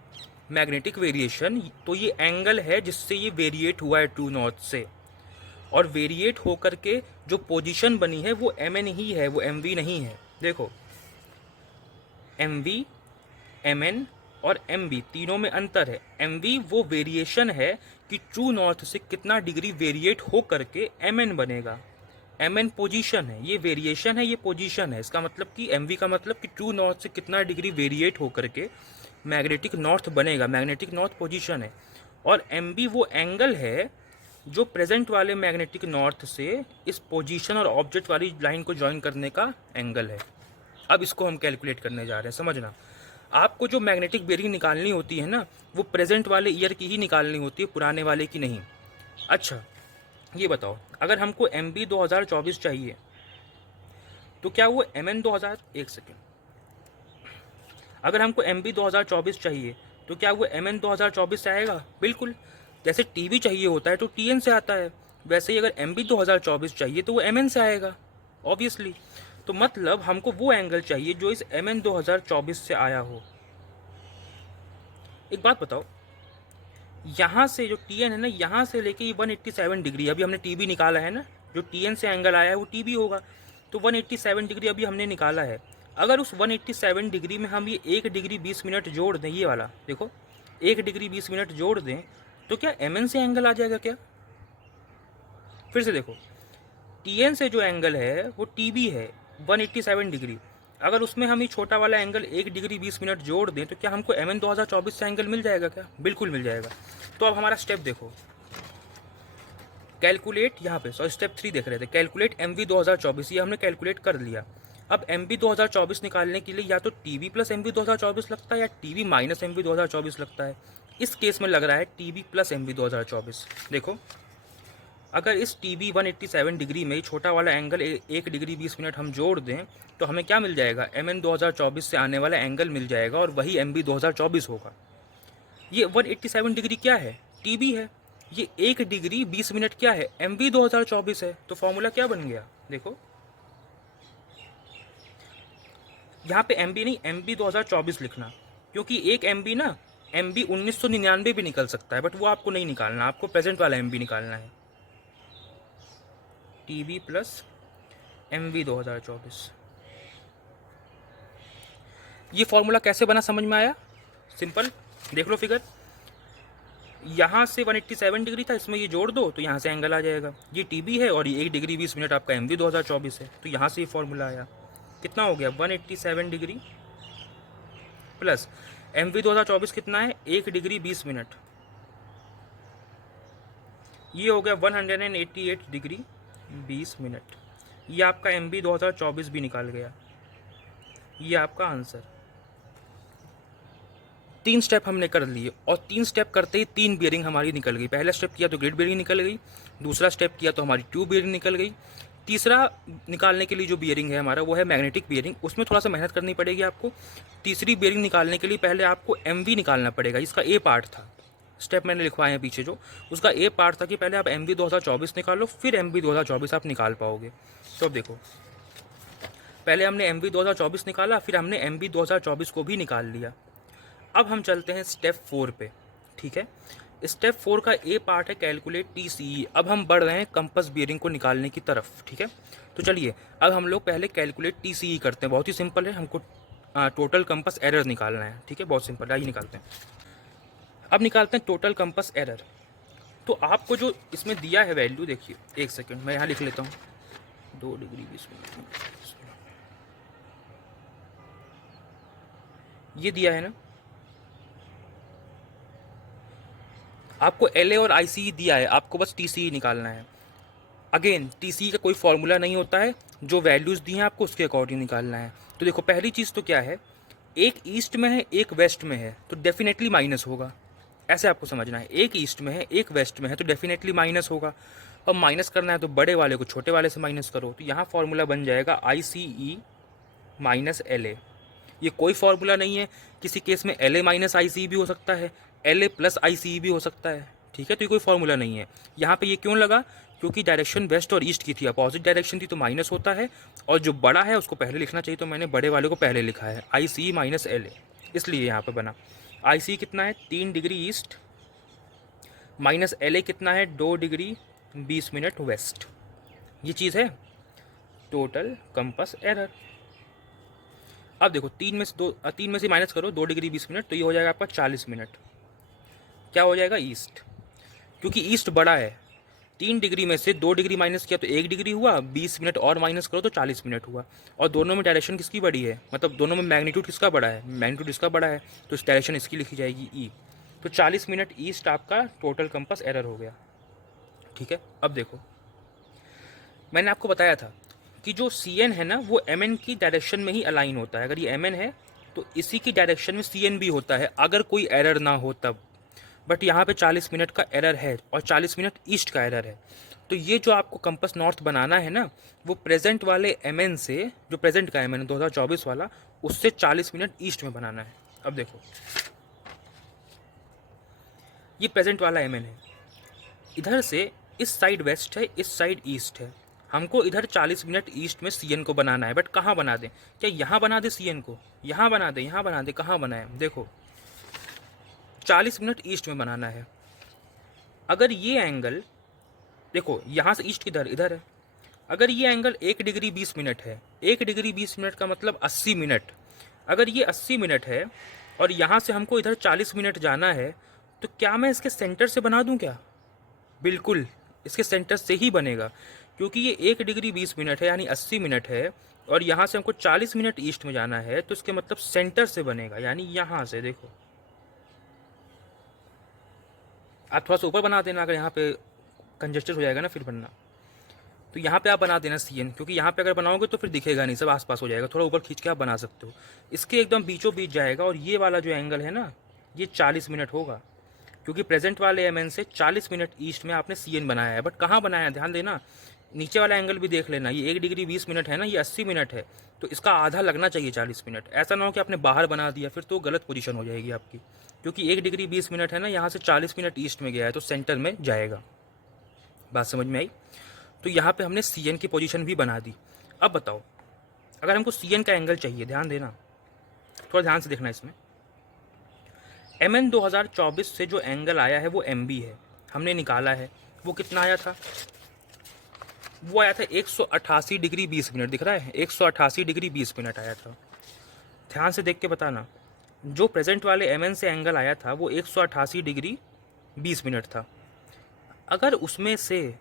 मैग्नेटिक वेरिएशन तो ये एंगल है जिससे ये वेरिएट हुआ है ट्रू नॉर्थ से, और वेरिएट होकर के जो पोजीशन बनी है वो MN ही है, वो MV नहीं है। देखो MV, MN और MV तीनों में अंतर है। MV वो वेरिएशन है कि ट्रू नॉर्थ से कितना डिग्री वेरिएट हो करके MN बनेगा। MN पोजीशन है, ये वेरिएशन है, ये पोजीशन है। इसका मतलब कि MV का मतलब कि ट्रू नॉर्थ से कितना डिग्री वेरिएट होकर के मैग्नेटिक नॉर्थ बनेगा, मैग्नेटिक नॉर्थ पोजीशन है। और MB वो एंगल है जो प्रेजेंट वाले मैग्नेटिक नॉर्थ से इस पोजीशन और ऑब्जेक्ट वाली लाइन को ज्वाइन करने का एंगल है। अब इसको हम कैलकुलेट करने जा रहे हैं, समझना। आपको जो मैग्नेटिक बेरिंग निकालनी होती है ना, वो प्रेजेंट वाले ईयर की ही निकालनी होती है, पुराने वाले की नहीं। अच्छा ये बताओ, अगर हमको MB 2024 चाहिए तो क्या वो MN 2000, एक सेकेंड, अगर हमको MB 2024 चाहिए तो क्या वो MN 2024 से आएगा? बिल्कुल। जैसे TB चाहिए होता है तो TN से आता है, वैसे ही अगर MB 2024 चाहिए तो वो MN से आएगा, ऑब्वियसली। तो मतलब हमको वो एंगल चाहिए जो इस MN 2024 से आया हो। एक बात बताओ, यहाँ से जो TN है ना, यहाँ से लेके ये 187 डिग्री, अभी हमने TB निकाला है ना, जो TN से एंगल आया है वो TB होगा, तो 187 डिग्री अभी हमने निकाला है। अगर उस 187 डिग्री में हम ये 1 डिग्री 20 मिनट जोड़ दें, ये वाला देखो 1 डिग्री 20 मिनट जोड़ दें, तो क्या MN से एंगल आ जाएगा क्या? फिर से देखो, TN से जो एंगल है वो TB है 187 डिग्री, अगर उसमें हम ये छोटा वाला एंगल 1 डिग्री 20 मिनट जोड़ दें तो क्या हमको MN 2024 से एंगल मिल जाएगा क्या? बिल्कुल मिल जाएगा। तो अब हमारा स्टेप देखो, कैलकुलेट, यहाँ पे स्टेप 3 देख रहे थे, कैलकुलेट MV 2024, ये हमने कैलकुलेट कर लिया। अब MV 2024 निकालने के लिए या तो TB प्लस MV 2024 लगता है या TB माइनस MV 2024 लगता है। इस केस में लग रहा है TB प्लस MV 2024। देखो अगर इस TB 187 डिग्री में छोटा वाला एंगल 1 डिग्री 20 मिनट हम जोड़ दें तो हमें क्या मिल जाएगा, MN 2024 से आने वाला एंगल मिल जाएगा, और वही MB 2024 होगा। ये 187 डिग्री क्या है, TB है। ये 1 डिग्री 20 मिनट क्या है, MB 2024 है। तो फॉर्मूला क्या बन गया, देखो यहाँ पे MB नहीं MB 2024 लिखना, क्योंकि एक MB ना MB 1999 भी निकल सकता है, बट वो आपको नहीं निकालना, आपको प्रेजेंट वाला MB निकालना है। TB प्लस MV 2024, ये फॉर्मूला कैसे बना समझ में आया? सिंपल, देख लो फिगर, यहाँ से 187 डिग्री था, इसमें ये जोड़ दो तो यहाँ से एंगल आ जाएगा। ये TB है और ये 1 डिग्री 20 मिनट आपका MV 2024 है, तो यहाँ से ये फॉर्मूला आया। कितना हो गया, 187 डिग्री प्लस MV 2024 कितना है, 1 डिग्री 20 मिनट, ये हो गया 188 डिग्री 20 मिनट। ये आपका MV 2024 भी निकाल गया, ये आपका आंसर। 3 स्टेप हमने कर लिए, और 3 स्टेप करते ही 3 बियरिंग हमारी निकल गई। पहला स्टेप किया तो ग्रिड बियरिंग निकल गई, दूसरा स्टेप किया तो हमारी ट्यूब बियरिंग निकल गई, तीसरा निकालने के लिए जो बियरिंग है हमारा वो है मैग्नेटिक बियरिंग, उसमें थोड़ा सा मेहनत करनी पड़ेगी आपको। तीसरी बियरिंग निकालने के लिए पहले आपको MV निकालना पड़ेगा, इसका A पार्ट था, स्टेप मैंने लिखवाए हैं पीछे जो, उसका A पार्ट था कि पहले आप MV 2024 निकालो, फिर MV 2024 आप निकाल पाओगे। तो अब देखो, पहले हमने MV 2024 निकाला, फिर हमने MV 2024 को भी निकाल लिया। अब हम चलते हैं स्टेप 4 पे, ठीक है। स्टेप 4 का A पार्ट है कैलकुलेट TCE। अब हम बढ़ रहे हैं कंपस बियरिंग को निकालने की तरफ, ठीक है। तो चलिए अब हम लोग पहले कैलकुलेट TCE करते हैं, बहुत ही सिंपल है, हमको टोटल कंपस एरर निकालना है, ठीक है, बहुत सिंपल है, आइए निकालते हैं। अब निकालते हैं टोटल कंपस एरर। तो आपको जो इसमें दिया है वैल्यू, देखिए एक सेकेंड मैं यहाँ लिख लेता हूँ, 2 डिग्री 20 मिनट ये दिया है ना आपको, एल ए और आई सी दिया है, आपको बस टी सी निकालना है। अगेन टी सी का कोई फॉर्मूला नहीं होता है, जो वैल्यूज़ दी हैं आपको उसके अकॉर्डिंग निकालना है। तो देखो पहली चीज़ तो क्या है, एक ईस्ट में है एक वेस्ट में है तो डेफिनेटली माइनस होगा, ऐसे आपको समझना है। एक ईस्ट में है एक वेस्ट में है तो डेफिनेटली माइनस होगा। अब माइनस करना है तो बड़े वाले को छोटे वाले से माइनस करो, तो यहाँ फॉर्मूला बन जाएगा आई सी ई माइनस एल ए। ये कोई फॉर्मूला नहीं है, किसी केस में एल ए माइनस आई सी भी हो सकता है, एल ए प्लस आई सी भी हो सकता है, ठीक है। तो ये कोई फॉर्मूला नहीं है। यहाँ पे ये क्यों लगा, क्योंकि डायरेक्शन वेस्ट और ईस्ट की थी, अपोजिट डायरेक्शन थी तो माइनस होता है, और जो बड़ा है उसको पहले लिखना चाहिए, तो मैंने बड़े वाले को पहले लिखा है आई सी माइनस एल ए, इसलिए यहाँ पे बना। आई सी कितना है 3 degree east, minus L A कितना है 2 डिग्री 20 मिनट वेस्ट। ये चीज़ है टोटल कंपास एरर। अब देखो 3 में से माइनस करो 2 डिग्री 20 मिनट, तो ये हो जाएगा आपका 40 मिनट। क्या हो जाएगा ईस्ट, क्योंकि ईस्ट बड़ा है। 3 डिग्री में से 2 डिग्री माइनस किया तो 1 डिग्री हुआ, 20 मिनट और माइनस करो तो 40 मिनट हुआ। और दोनों में डायरेक्शन किसकी बड़ी है, मतलब दोनों में मैग्नीट्यूड किसका बड़ा है, मैग्नीट्यूड इसका बड़ा है, तो इस डायरेक्शन इसकी लिखी जाएगी ई। तो 40 मिनट ईस्ट आपका टोटल कंपास एरर हो गया, ठीक है। अब देखो मैंने आपको बताया था कि जो सी एन है ना वो एम एन की डायरेक्शन में ही अलाइन होता है। अगर ये एम एन है तो इसी की डायरेक्शन में सी एन भी होता है, अगर कोई एरर ना हो तब। बट यहाँ पे 40 मिनट का एरर है और 40 मिनट ईस्ट का एरर है। तो ये जो आपको कंपास नॉर्थ बनाना है ना, वो प्रेजेंट वाले एम एन से, जो प्रेजेंट का एम एन 2024 वाला, उससे 40 मिनट ईस्ट में बनाना है। अब देखो ये प्रेजेंट वाला एम एन है, इधर से इस साइड वेस्ट है, इस साइड ईस्ट है। हमको इधर 40 मिनट ईस्ट में सी एन को बनाना है, बट कहाँ बना दें, क्या यहाँ बना दे सी एन को, यहाँ बना दे, यहाँ बना दे, कहाँ बनाए, देखो 40 मिनट ईस्ट में बनाना है। अगर ये एंगल देखो यहाँ से ईस्ट किधर, इधर है। अगर ये एंगल 1 डिग्री 20 मिनट है, 1 डिग्री 20 मिनट का मतलब 80 मिनट। अगर ये 80 मिनट है और यहाँ से हमको इधर 40 मिनट जाना है, तो क्या मैं इसके सेंटर से बना दूँ क्या, बिल्कुल इसके सेंटर से ही बनेगा, क्योंकि ये 1 डिग्री 20 मिनट है यानी 80 मिनट है, और यहाँ से हमको 40 मिनट ईस्ट में जाना है, तो इसके मतलब सेंटर से बनेगा, यानी यहाँ से। देखो आप थोड़ा सा ऊपर बना देना, अगर यहाँ पे कंजेस्टेड हो जाएगा ना फिर बनना, तो यहाँ पे आप बना देना सी एन, क्योंकि यहाँ पे अगर बनाओगे तो फिर दिखेगा नहीं, सब आसपास हो जाएगा। थोड़ा ऊपर खींच के आप बना सकते हो, इसके एकदम बीचों बीच जाएगा, और ये वाला जो एंगल है ना ये 40 मिनट होगा, क्योंकि प्रेजेंट वाले एम एन से 40 मिनट ईस्ट में आपने सी एन बनाया है। बट कहाँ बनाया है, ध्यान देना, नीचे वाला एंगल भी देख लेना। ये 1 डिग्री 20 मिनट है ना, ये 80 मिनट है, तो इसका आधा लगना चाहिए 40 मिनट। ऐसा ना हो कि आपने बाहर बना दिया, फिर तो गलत पोजीशन हो जाएगी आपकी, क्योंकि 1 डिग्री 20 मिनट है ना, यहाँ से 40 मिनट ईस्ट में गया है तो सेंटर में जाएगा। बात समझ में आई। तो यहाँ पे हमने सी एन की पोजीशन भी बना दी। अब बताओ अगर हमको सी एन का एंगल चाहिए, ध्यान देना, थोड़ा ध्यान से देखना इसमें। एम एन 2024 से जो एंगल आया है वो एम बी है, हमने निकाला है। वो कितना आया था, वो आया था 188 डिग्री 20 मिनट, दिख रहा है 188 डिग्री 20 मिनट आया था। ध्यान से देख के बताना, जो प्रेजेंट वाले एम एन से एंगल आया था वो 188 डिग्री 20 मिनट था। अगर उसमें से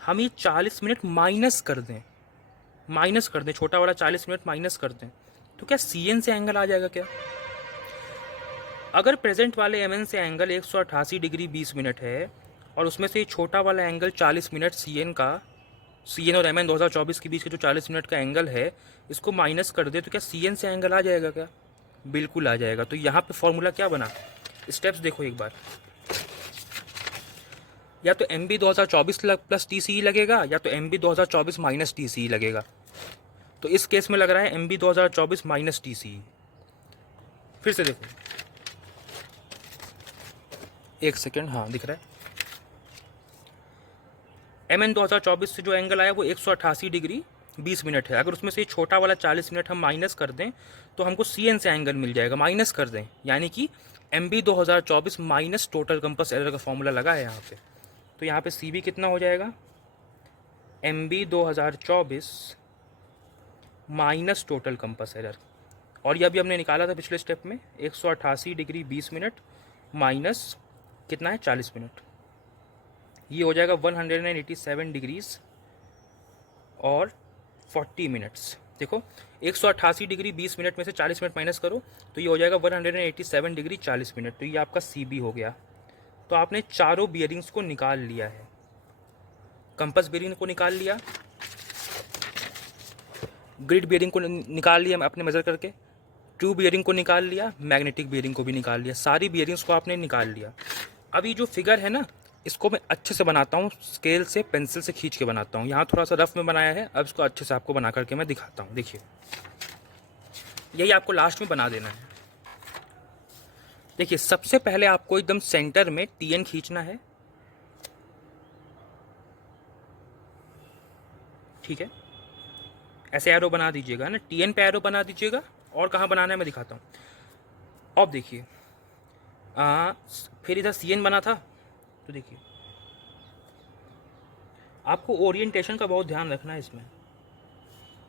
हम ये 40 मिनट माइनस कर दें, छोटा वाला 40 मिनट माइनस कर दें, तो क्या सी एन से एंगल आ जाएगा क्या। अगर प्रेजेंट वाले एम एन से एंगल 188 डिग्री 20 मिनट है और उसमें से छोटा वाला एंगल 40 मिनट सी एन और एम एन 2024 के बीच के जो 40 मिनट का एंगल है, इसको माइनस कर दे, तो क्या सी एन से एंगल आ जाएगा क्या, बिल्कुल आ जाएगा। तो यहाँ पे फॉर्मूला क्या बना, स्टेप्स देखो एक बार, या तो M B 2024 plus T C लगेगा, या तो M B 2024 minus T C लगेगा। तो इस केस में लग रहा है M B 2024 minus T C. फिर से देखो, एक सेकेंड, हाँ दिख रहा है। एम एन 2024 से जो एंगल आया वो 188 डिग्री 20 मिनट है। अगर उसमें से छोटा वाला 40 मिनट हम माइनस कर दें तो हमको सी एन से एंगल मिल जाएगा, माइनस कर दें, यानी कि M B 2024 minus total compass error का फॉर्मूला लगा है यहाँ पे। तो यहाँ पे सी बी कितना हो जाएगा, M B 2024 minus total compass error, और ये अभी हमने निकाला था पिछले स्टेप में 188 डिग्री 20 मिनट माइनस कितना है 40 मिनट, ये हो जाएगा 187 डिग्रीज और 40 मिनट्स। देखो 188 डिग्री 20 मिनट में से 40 मिनट माइनस करो तो ये हो जाएगा 187 डिग्री 40 मिनट। तो ये आपका CB हो गया। तो आपने चारों बियरिंग्स को निकाल लिया है। कंपास बियरिंग को निकाल लिया, ग्रिड बियरिंग को निकाल लिया आपने मेज़र करके, ट्यूब बियरिंग को निकाल लिया, मैग्नेटिक बियरिंग को भी निकाल लिया। सारी बियरिंग्स को आपने निकाल लिया। अब ये जो फिगर है ना, इसको मैं अच्छे से बनाता हूँ, स्केल से पेंसिल से खींच के बनाता हूँ। यहाँ थोड़ा सा रफ में बनाया है, अब इसको अच्छे से आपको बना करके मैं दिखाता हूँ। देखिए यही आपको लास्ट में बना देना है। देखिए सबसे पहले आपको एकदम सेंटर में TN खींचना है, ठीक है। ऐसे एरो बना दीजिएगा ना, TN पे एरो बना दीजिएगा। और कहाँ बनाना है मैं दिखाता हूँ। अब देखिए फिर इधर CN बना था, तो देखिए आपको ओरिएंटेशन का बहुत ध्यान रखना है इसमें।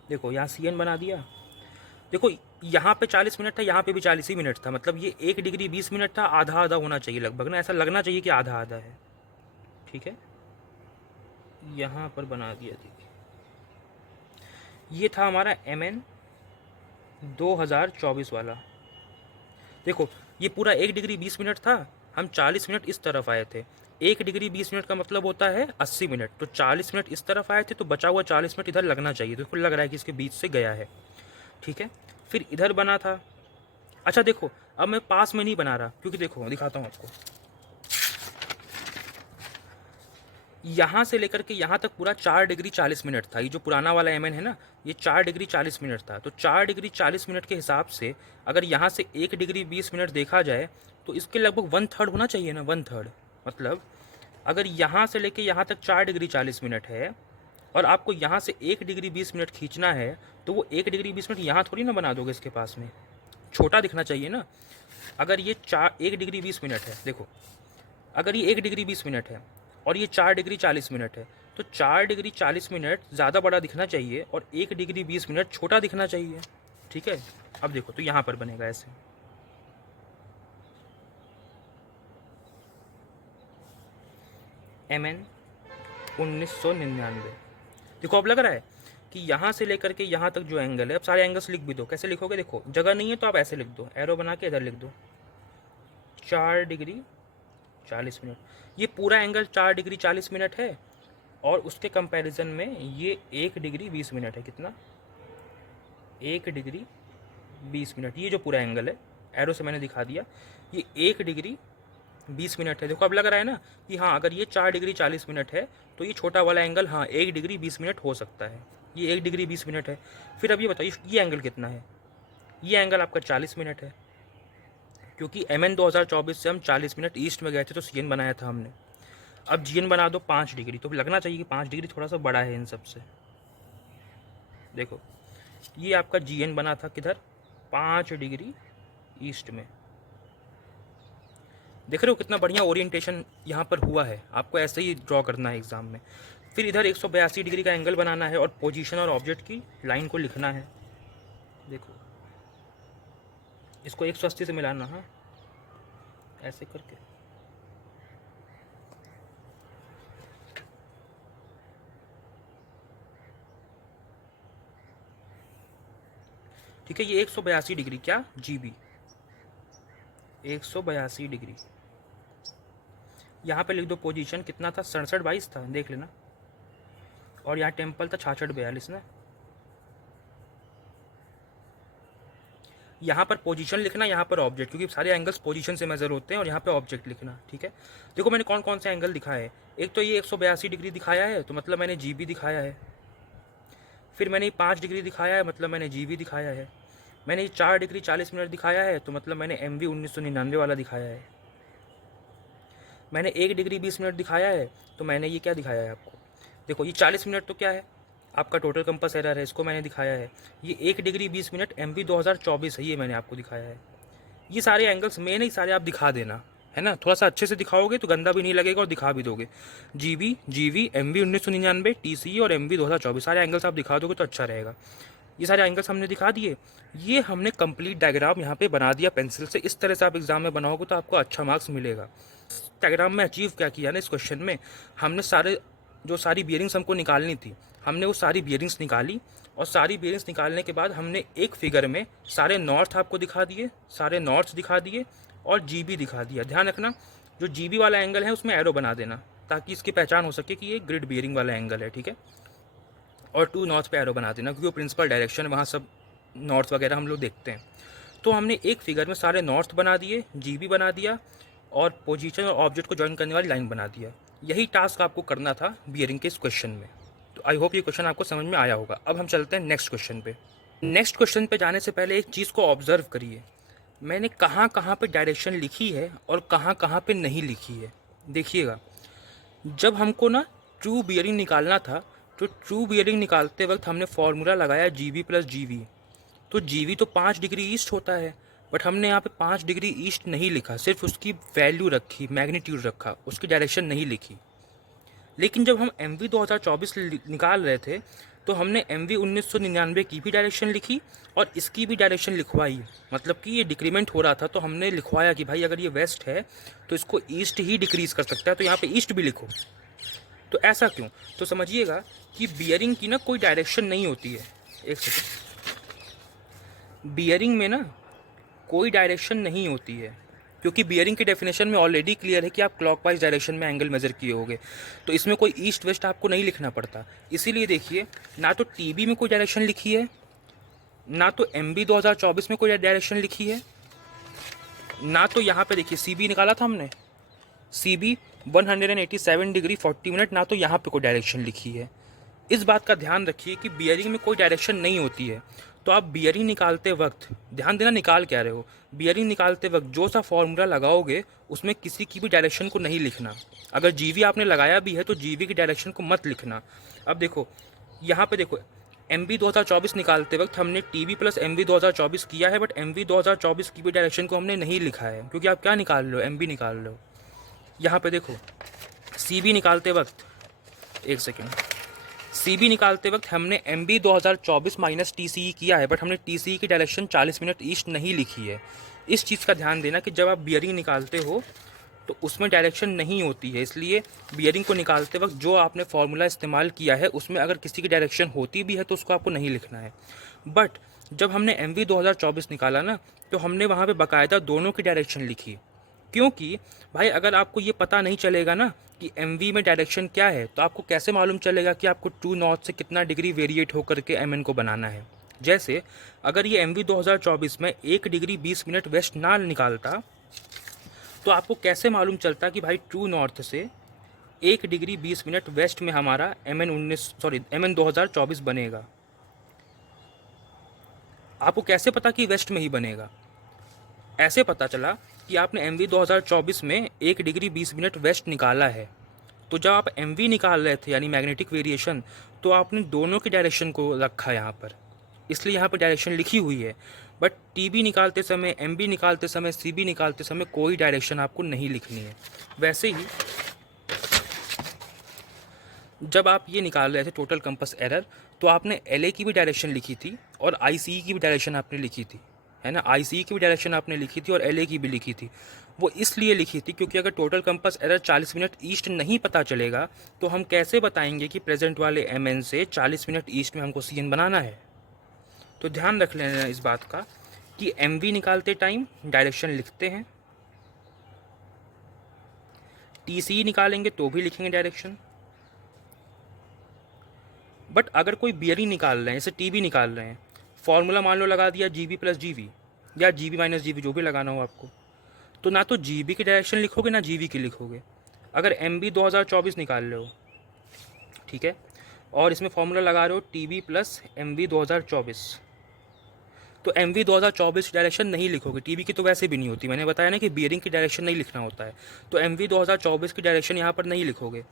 देखो यहाँ CN बना दिया। देखो यहाँ पे 40 मिनट था, यहाँ पे भी 40 ही मिनट था, मतलब ये 1 डिग्री 20 मिनट था, आधा आधा होना चाहिए लगभग ना, ऐसा लगना चाहिए कि आधा आधा है, ठीक है। यहाँ पर बना दिया। देखिए ये था हमारा MN 2024 वाला। देखो ये पूरा 1 डिग्री 20 मिनट था, हम 40 मिनट इस तरफ आए थे। 1 डिग्री 20 मिनट का मतलब होता है 80 मिनट, तो 40 मिनट इस तरफ आए थे, तो बचा हुआ 40 मिनट इधर लगना चाहिए। तो लग रहा है कि इसके बीच से गया है, ठीक है। फिर इधर बना था। अच्छा देखो अब मैं पास में नहीं बना रहा, क्योंकि देखो दिखाता हूँ आपको। यहाँ से लेकर के यहाँ तक पूरा 4 डिग्री 40 मिनट था। ये जो पुराना वाला MN है ना, ये 4 डिग्री 40 मिनट था। तो 4 डिग्री 40 मिनट के हिसाब से अगर यहाँ से 1 डिग्री 20 मिनट देखा जाए तो इसके लगभग 1/3 होना चाहिए ना, 1/3। मतलब अगर यहाँ से लेके यहाँ तक 4 डिग्री 40 मिनट है और आपको यहाँ से 1 डिग्री 20 मिनट खींचना है, तो वो 1 डिग्री 20 मिनट यहाँ थोड़ी ना बना दोगे, इसके पास में छोटा दिखना चाहिए ना। अगर ये 1 डिग्री 20 मिनट है, देखो अगर ये 1 डिग्री 20 मिनट है और ये 4 डिग्री 40 मिनट है, तो 4 डिग्री 40 मिनट ज़्यादा बड़ा दिखना चाहिए और 1 डिग्री 20 मिनट छोटा दिखना चाहिए, ठीक है। अब देखो तो यहाँ पर बनेगा ऐसे। MN 1999। देखो अब लग रहा है कि यहाँ से लेकर के यहाँ तक जो एंगल है, अब सारे एंगल्स लिख भी दो। कैसे लिखोगे, देखो जगह नहीं है तो आप ऐसे लिख दो, एरो बना के इधर लिख दो 4 डिग्री 40 मिनट। ये पूरा एंगल 4 डिग्री 40 मिनट है और उसके कंपैरिजन में ये 1 डिग्री 20 मिनट है। कितना? 1 डिग्री 20 मिनट। ये जो पूरा एंगल है, एरो से मैंने दिखा दिया, ये 1 डिग्री 20 मिनट है। देखो अब लग रहा है ना कि हाँ अगर ये 4 डिग्री 40 मिनट है तो ये छोटा वाला एंगल हाँ 1 डिग्री 20 मिनट हो सकता है। ये 1 डिग्री 20 मिनट है। फिर अब ये बताइए ये एंगल कितना है? ये एंगल आपका 40 मिनट है, क्योंकि MN 2024 से हम 40 मिनट ईस्ट में गए थे तो CN बनाया था हमने। अब GN बना दो 5 डिग्री, तो लगना चाहिए कि 5 डिग्री थोड़ा सा बड़ा है इन सब से। देखो ये आपका GN बना था किधर? 5 डिग्री ईस्ट में। देख रहे हो कितना बढ़िया ओरिएंटेशन यहाँ पर हुआ है। आपको ऐसे ही ड्रॉ करना है एग्जाम में। फिर इधर 182 डिग्री का एंगल बनाना है और पोजीशन और ऑब्जेक्ट की लाइन को लिखना है। देखो इसको 180 से मिलाना, हाँ ऐसे करके। ठीक है, ये 182 डिग्री क्या GB, 182 डिग्री। यहाँ पे लिख दो पोजीशन कितना था, 67-22 था, देख लेना। और यहाँ टेम्पल था 66-42 ना। यहाँ पर पोजीशन लिखना, यहाँ पर ऑब्जेक्ट, क्योंकि सारे एंगल्स पोजीशन से मेजर होते हैं, और यहाँ पे ऑब्जेक्ट लिखना, ठीक है। देखो मैंने कौन कौन से एंगल दिखाए हैं। एक तो ये 182 डिग्री दिखाया है, तो मतलब मैंने GB दिखाया है। फिर मैंने 5 डिग्री दिखाया है, मतलब मैंने GB दिखाया है। मैंने 4 डिग्री 40 मिनट दिखाया है, तो मतलब मैंने MV 1999 वाला दिखाया है। मैंने 1 डिग्री 20 मिनट दिखाया है, तो मैंने ये क्या दिखाया है आपको। देखो ये 40 मिनट तो क्या है आपका टोटल कंपास एरर है, इसको मैंने दिखाया है। ये 1 डिग्री 20 मिनट MV 2024 है, ये मैंने आपको दिखाया है। ये सारे एंगल्स मेन ही सारे आप दिखा देना, है ना। थोड़ा सा अच्छे से दिखाओगे तो गंदा भी नहीं लगेगा और दिखा भी दोगे। GB, GV, MV 1999, TCE और MV 2024 सारे एंगल्स आप दिखा दोगे तो अच्छा रहेगा। ये सारे एंगल्स हमने दिखा दिए। ये हमने कंप्लीट डायग्राम यहाँ पे बना दिया पेंसिल से। इस तरह से आप एग्जाम में बनाओगे तो आपको अच्छा मार्क्स मिलेगा। डायग्राम में अचीव क्या किया ना इस क्वेश्चन में, हमने सारे जो सारी बियरिंग्स हमको निकालनी थी, हमने वो सारी बियरिंग्स निकाली, और सारी बियरिंग्स निकालने के बाद हमने एक फिगर में सारे नॉर्थ आपको दिखा दिए, सारे नॉर्थ्स दिखा दिए और जीबी दिखा दिया। ध्यान रखना, जो जीबी वाला एंगल है उसमें एरो बना देना, ताकि इसकी पहचान हो सके कि ये ग्रिड बियरिंग वाला एंगल है, ठीक है। और टू नॉर्थ पे एरो बना देना, क्योंकि वो प्रिंसिपल डायरेक्शन है, वहाँ सब नॉर्थ वगैरह हम लोग देखते हैं। तो हमने एक फिगर में सारे नॉर्थ बना दिए, जीबी बना दिया, और पोजीशन और ऑब्जेक्ट को ज्वाइन करने वाली लाइन बना दिया। यही टास्क आपको करना था बियरिंग के इस क्वेश्चन में। तो आई होप ये क्वेश्चन आपको समझ में आया होगा। अब हम चलते हैं नेक्स्ट क्वेश्चन पे। नेक्स्ट क्वेश्चन पे जाने से पहले एक चीज़ को ऑब्जर्व करिए, मैंने कहाँ कहाँ पे डायरेक्शन लिखी है और कहाँ कहाँ पे नहीं लिखी है। देखिएगा, जब हमको ना ट्रू बियरिंग निकालना था, तो ट्रू बियरिंग निकालते वक्त हमने फॉर्मूला लगाया जीबी प्लस जीवी। तो जीवी तो 5 डिग्री ईस्ट होता है, बट हमने यहाँ पे 5 डिग्री ईस्ट नहीं लिखा, सिर्फ उसकी वैल्यू रखी, मैग्नीट्यूड रखा, उसकी डायरेक्शन नहीं लिखी। लेकिन जब हम MV 2024 निकाल रहे थे, तो हमने MV 1999 की भी डायरेक्शन लिखी और इसकी भी डायरेक्शन लिखवाई। मतलब कि ये डिक्रीमेंट हो रहा था, तो हमने लिखवाया कि भाई अगर ये वेस्ट है तो इसको ईस्ट ही डिक्रीज कर सकता है, तो यहाँ पे ईस्ट भी लिखो। तो ऐसा क्यों? तो समझिएगा कि बियरिंग की ना कोई डायरेक्शन नहीं होती है। एक सेकेंड, बियरिंग में ना कोई डायरेक्शन नहीं होती है, क्योंकि बियरिंग की डेफिनेशन में ऑलरेडी क्लियर है कि आप क्लॉकवाइज डायरेक्शन में एंगल मेजर किए होगे, तो इसमें कोई ईस्ट वेस्ट आपको नहीं लिखना पड़ता। इसीलिए देखिए, ना तो टीबी में कोई डायरेक्शन लिखी है, ना तो MB 2024 में कोई डायरेक्शन लिखी है, ना तो यहाँ पे देखिए CB निकाला था हमने, CB 187 डिग्री 40 मिनट, ना तो यहाँ पे कोई डायरेक्शन लिखी है। इस बात का ध्यान रखिए कि बियरिंग में कोई डायरेक्शन नहीं होती है। तो आप बियरिंग निकालते वक्त ध्यान देना, निकाल क्या रहे हो। बियरिंग निकालते वक्त जो सा फॉर्मूला लगाओगे उसमें किसी की भी डायरेक्शन को नहीं लिखना। अगर जीवी आपने लगाया भी है तो जीवी की डायरेक्शन को मत लिखना। अब देखो यहाँ पे देखो, MB 2024 निकालते वक्त हमने TB प्लस MB 2024 किया है, बट MB 2024 की भी डायरेक्शन को हमने नहीं लिखा है, क्योंकि आप क्या निकाल रहे हो, MB निकाल रहे हो। यहाँ पे देखो CB निकालते वक्त, एक सेकेंड, CB निकालते वक्त हमने MB 2024 माइनस TCE किया है, बट हमने TCE की डायरेक्शन 40 मिनट ईस्ट नहीं लिखी है। इस चीज़ का ध्यान देना कि जब आप बियरिंग निकालते हो तो उसमें डायरेक्शन नहीं होती है, इसलिए बियरिंग को निकालते वक्त जो आपने फॉर्मूला इस्तेमाल किया है उसमें अगर किसी की डायरेक्शन होती भी है तो उसको आपको नहीं लिखना है। बट जब हमने MV 2024 निकाला ना, तो हमने वहाँ पे बाकायदा दोनों की डायरेक्शन लिखी, क्योंकि भाई अगर आपको ये पता नहीं चलेगा ना कि MV में डायरेक्शन क्या है, तो आपको कैसे मालूम चलेगा कि आपको ट्रू नॉर्थ से कितना डिग्री वेरिएट होकर के MN को बनाना है। जैसे अगर ये MV 2024 में 1 डिग्री 20 मिनट वेस्ट ना निकालता, तो आपको कैसे मालूम चलता कि भाई ट्रू नॉर्थ से 1 डिग्री 20 मिनट वेस्ट में हमारा MN 2024 बनेगा। आपको कैसे पता कि वेस्ट में ही बनेगा? ऐसे पता चला कि आपने MV 2024 में 1 डिग्री 20 मिनट वेस्ट निकाला है, तो जब आप MV निकाल रहे थे यानी मैग्नेटिक वेरिएशन, तो आपने दोनों की डायरेक्शन को रखा यहाँ पर, इसलिए यहाँ पर डायरेक्शन लिखी हुई है। बट TB निकालते समय, MB निकालते समय, CB निकालते समय कोई डायरेक्शन आपको नहीं लिखनी है। वैसे ही जब आप ये निकाल रहे थे टोटल कंपास एरर, तो आपने LA की भी डायरेक्शन लिखी थी और ICE की भी डायरेक्शन आपने लिखी थी, है ना। ICE की भी डायरेक्शन आपने लिखी थी और LA की भी लिखी थी। वो इसलिए लिखी थी क्योंकि अगर total compass error 40 minute east नहीं पता चलेगा, तो हम कैसे बताएंगे कि प्रेजेंट वाले MN से 40 मिनट ईस्ट में हमको CN बनाना है। तो ध्यान रख लेना इस बात का कि MV निकालते टाइम डायरेक्शन लिखते हैं, TCE निकालेंगे तो भी लिखेंगे डायरेक्शन। बट अगर कोई बियरिंग निकाल रहे हैं, जैसे TB निकाल रहे हैं, फॉर्मूला मान लो लगा दिया GB प्लस GV या GB माइनस GV, जो भी लगाना हो आपको, तो ना तो GB की डायरेक्शन लिखोगे ना GV की लिखोगे। अगर MB 2024 निकाल रहे हो, ठीक है, और इसमें फॉर्मूला लगा रहे हो TB प्लस MV 2024, तो MV 2024 की डायरेक्शन नहीं लिखोगे। TB की तो वैसे भी नहीं होती, मैंने बताया ना कि बियरिंग की डायरेक्शन नहीं लिखना होता है, तो MV 2024 की डायरेक्शन यहाँ पर नहीं लिखोगे।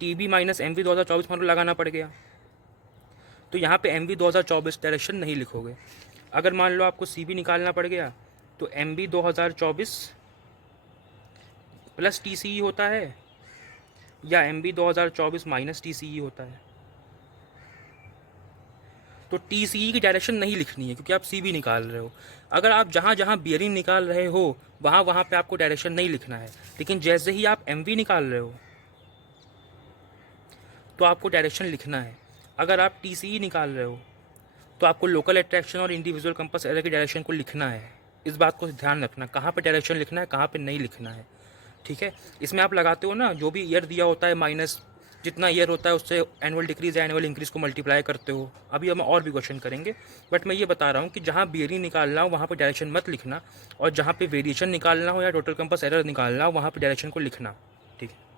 TB माइनस MV 2024 फॉर्मूला लगाना पड़ गया, तो यहाँ पे MV 2024 डायरेक्शन नहीं लिखोगे। अगर मान लो आपको CB निकालना पड़ गया, तो MB 2024 प्लस TCE होता है या MB 2024 माइनस TCE होता है। तो TCE की डायरेक्शन नहीं लिखनी है क्योंकि आप CB निकाल रहे हो। अगर आप जहाँ जहाँ बियरिंग निकाल रहे हो वहाँ वहाँ पे आपको डायरेक्शन नहीं लिखना है, लेकिन जैसे ही आप MV निकाल रहे हो तो आपको डायरेक्शन लिखना है। अगर आप TCE निकाल रहे हो तो आपको लोकल अट्रैक्शन और इंडिविजुअल कंपास एरर की डायरेक्शन को लिखना है। इस बात को ध्यान रखना, कहाँ पे डायरेक्शन लिखना है, कहाँ पे नहीं लिखना है, ठीक है। इसमें आप लगाते हो ना, जो भी ईयर दिया होता है माइनस जितना ईयर होता है उससे एनुअल डिक्रीज या एनुअल इंक्रीज को मल्टीप्लाई करते हो। अभी हम और भी क्वेश्चन करेंगे, बट मैं ये बता रहा हूँ कि जहाँ बियरिंग निकालना हो वहाँ पे डायरेक्शन मत लिखना, और जहाँ पे वेरिएशन निकालना हो या टोटल कंपास एरर निकालना हो वहाँ पे डायरेक्शन को लिखना, ठीक है।